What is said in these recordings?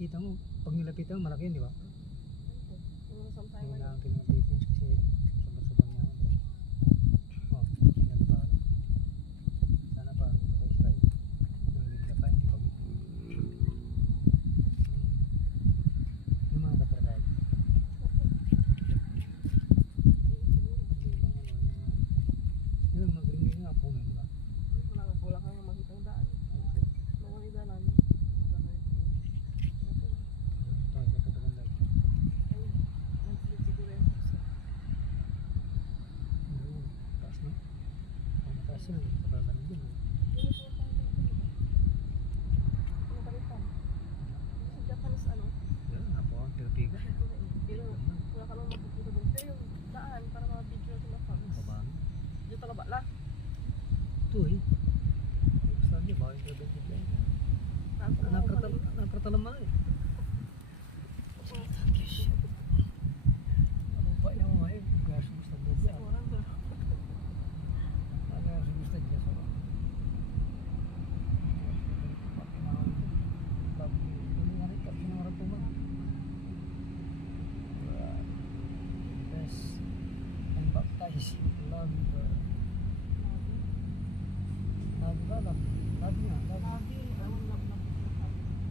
makikita mo, pag nilapitan mo, malaki yun, di ba? Yung sometime Yung man. lang kinapitin kasi sobrang niya ako. Oh, yan pala. Sana para pumunta Israel. Yung nilapay, di ba? Yung mga kapatid. Yung mga green nga po na, di ba? Wala kang makita ang daan. Okay. Mga idanan. Tayo ka pagkaganda. Ay, nag-split siguro yan. Ayun, taas na. Ang mataas yun, pagkaganda din. Yung suot tayo talaga. Ano palitan? Sa Japanese ano? Yan, napo ang tirapiga. Pero wala ka lang makikita doon. Pero yung daan para mga-picture sa mga fans. Kabang. Dito talaba la. Ito eh. Basta niya, bakit ka doon dito eh. Napratalam eh. Ano ba yung mga eh? Pagkas gusto mo dyan. Orang doon. Pagkas gusto dyan sa baptized love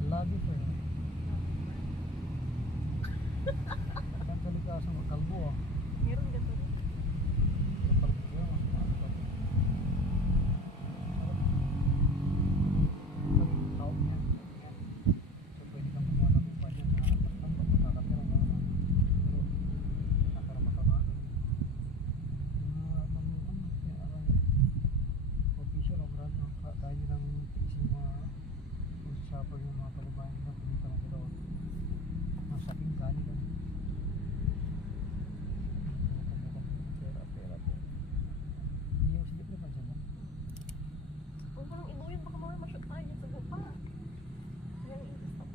love for ang kalikasan ng kalbo ah. Meron ganito rin. Kung parang ibuhin, baka mamaya ma-shoot tayo dyan sa gupa. Yung i-stop.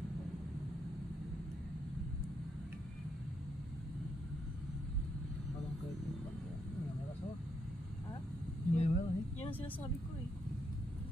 Ha? Yun ang sinasabi ko eh.